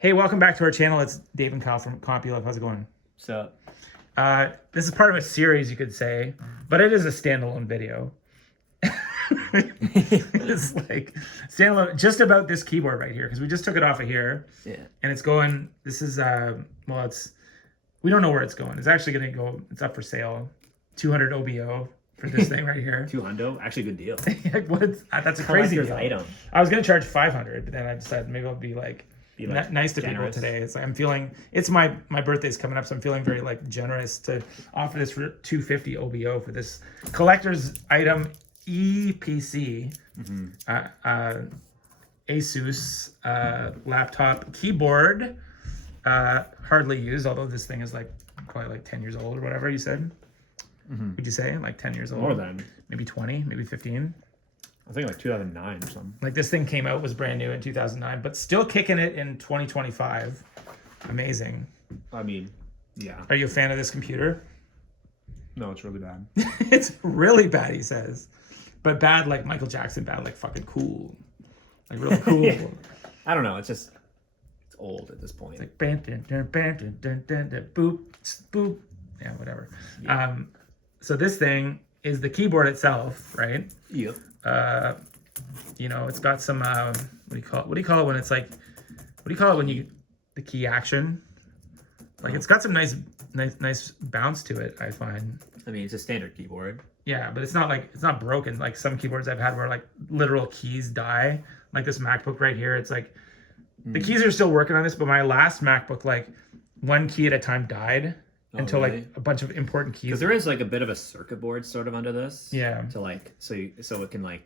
Hey, welcome back to our channel. It's Dave and Kyle from CompuLove. How's it going? So, This is part of a series, you could say, but it is a standalone video. It's like standalone, just about this keyboard right here, because we just took it off of here. yeah. And it's going. This is we don't know where it's going. It's actually going to go. It's up for sale, 200 OBO for this thing right here. 200, actually good deal. That's a crazy deal. Item. I was going to charge 500, but then I decided maybe I'll be like nice to generous. people today. It's like I'm feeling. It's my birthday's coming up, so I'm feeling very like generous to offer this for 250 OBO for this collector's item EPC. ASUS laptop keyboard. Hardly used, although this thing is like probably like 10 years old or whatever you said. Would you say like 10 years old? More than. Maybe 20, maybe 15. I think like 2009 or something. Like this thing came out, was brand new in 2009, but still kicking it in 2025. Amazing. I mean, yeah. Are you a fan of this computer? No, it's really bad. It's really bad, he says. But bad like Michael Jackson, bad like fucking cool. Like really cool. Yeah. I don't know. It's just, it's old at this point. It's like boop, boop. Yeah, whatever. Yeah. So this thing is the keyboard itself, right? Yep. It's got some what do you call it when it's like, what do you call it when you the key action? Like it's got some nice bounce to it, I find. I mean, it's a standard keyboard. Yeah, but it's not broken like some keyboards I've had where like literal keys die. Like this MacBook right here, it's like the keys are still working on this, but my last MacBook, like one key at a time died until really? like a bunch of important keys. Because there is like a bit of a circuit board sort of under this. Yeah. To like, so it can like,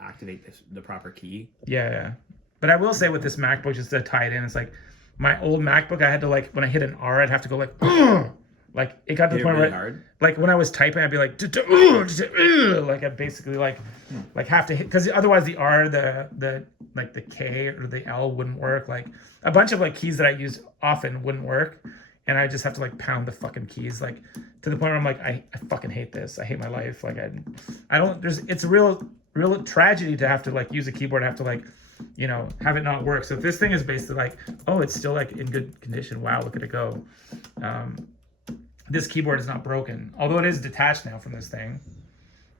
activate the proper key. Yeah. But I will say with this MacBook, just to tie it in, it's like my old MacBook, I had to like, when I hit an R, I'd have to go like, ugh! Like it got to the point really where, hard? like when I was typing, I'd be like, like I basically like have to hit, because otherwise the R, the like the K or the L wouldn't work. Like a bunch of like keys that I used often wouldn't work, and I just have to like pound the fucking keys like to the point where I'm like, I fucking hate this. I hate my life. Like I don't. It's a real tragedy to have to like use a keyboard and have to like, have it not work. So if this thing is basically like, oh, it's still like in good condition. Wow, look at it go. This keyboard is not broken, although it is detached now from this thing.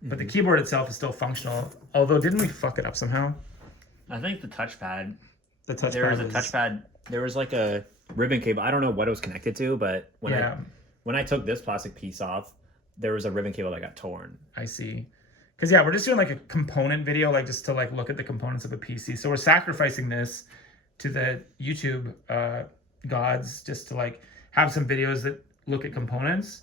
But the keyboard itself is still functional. Although, didn't we fuck it up somehow? I think the touchpad. There was a touchpad. There was like a ribbon cable. I don't know what it was connected to, but when I took this plastic piece off, there was a ribbon cable that got torn. I see. Because we're just doing like a component video, like just to like look at the components of a PC. So we're sacrificing this to the YouTube gods just to like have some videos that look at components,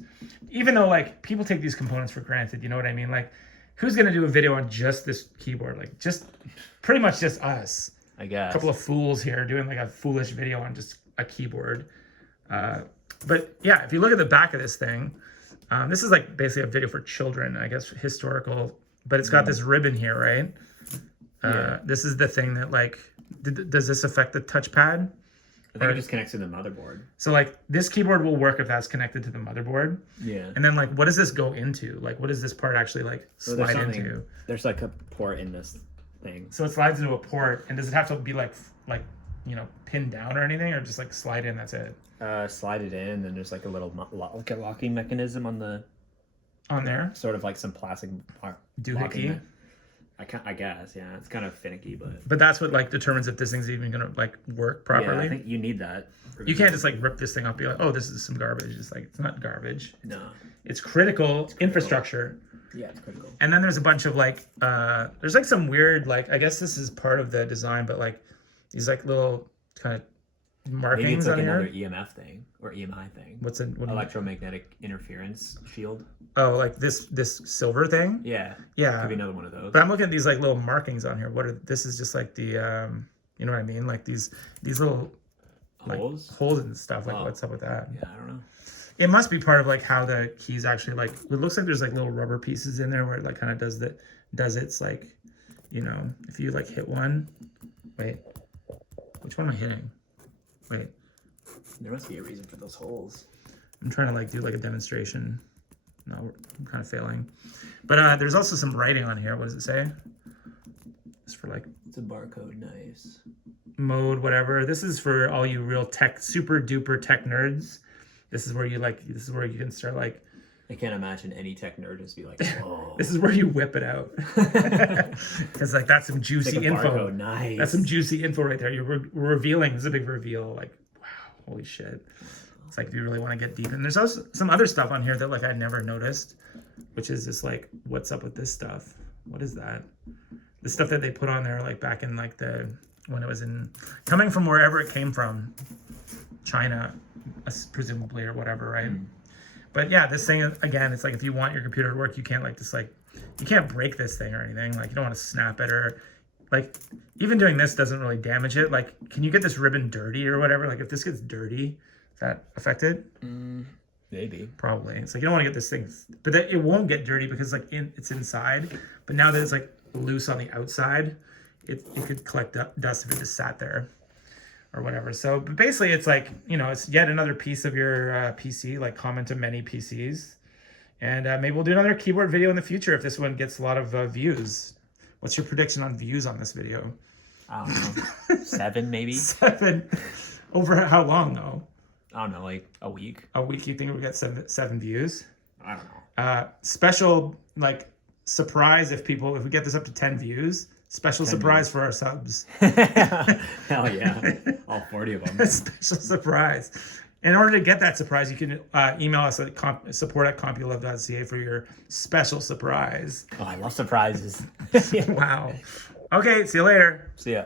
even though like people take these components for granted, you know what I mean? Like who's gonna do a video on just this keyboard? Like just pretty much just us, I guess. A couple of fools here doing like a foolish video on just a keyboard. But yeah, if you look at the back of this thing, this is like basically a video for children, I guess, historical, but it's got this ribbon here, right? This is the thing that like, does this affect the touchpad? I think it just connects to the motherboard. So like this keyboard will work if that's connected to the motherboard. Yeah. And then like, what does this go into? Like, what does this part actually like slide into? There's like a port in this thing. So it slides into a port, and does it have to be like pinned down or anything, or just like slide in? That's it. Slide it in, and there's like a little like a locking mechanism on there. Sort of like some plastic doohickey. I guess, yeah. It's kind of finicky, but that's what like determines if this thing's even gonna like work properly. Yeah, I think you need that. You can't just like rip this thing up and be like, oh, this is some garbage. It's like, it's not garbage. No. It's critical infrastructure. Yeah, it's critical. And then there's a bunch of like, there's like some weird, like, I guess this is part of the design, but like these like little kind of markings. Maybe it's like on another here. EMF thing or EMI thing. What electromagnetic interference shield? Oh, like this silver thing? Yeah. Yeah. Could be another one of those. But I'm looking at these like little markings on here. This is just like the, you know what I mean? Like these little holes? Like, holes and stuff. Like what's up with that? Yeah, I don't know. It must be part of like how the keys actually like, it looks like there's like little rubber pieces in there where it like kind of does its like, if you like hit one, wait, which one am I hitting? Wait. There must be a reason for those holes. I'm trying to like do like a demonstration. No, I'm kind of failing. But there's also some writing on here. What does it say? It's for like... It's a barcode, nice. mode, whatever. This is for all you real tech, super duper tech nerds. This is where you can start like. I can't imagine any tech nerd just be like, whoa. This is where you whip it out. Because like that's some juicy like a info. barcode. Nice. That's some juicy info right there. You're revealing. This is a big reveal. Like, wow, holy shit. It's like if you really want to get deep. And there's also some other stuff on here that like I never noticed, which is just like, what's up with this stuff? What is that? The stuff that they put on there like back in like when it was coming from wherever it came from, China, presumably, or whatever, right? But yeah, this thing, again, it's like if you want your computer to work, you can't you can't break this thing or anything. Like you don't want to snap it or like even doing this doesn't really damage it. Like, can you get this ribbon dirty or whatever? Like if this gets dirty, is that affected? Maybe. Probably. It's like you don't want to get this thing, but it won't get dirty because like it's inside. But now that it's like loose on the outside, it could collect dust if it just sat there. Or whatever. So but basically it's like, it's yet another piece of your PC, like common to many PCs. And maybe we'll do another keyboard video in the future if this one gets a lot of views. What's your prediction on views on this video? I don't know. 7 maybe? 7. Over how long though? I don't know, like a week. A week, you think we get seven views? I don't know. Special like surprise if we get this up to 10 views. Special surprise for our subs. Hell yeah. All 40 of them. Special surprise. In order to get that surprise, you can email us at support@compulove.ca for your special surprise. Oh, I love surprises. Wow. Okay, see you later. See ya.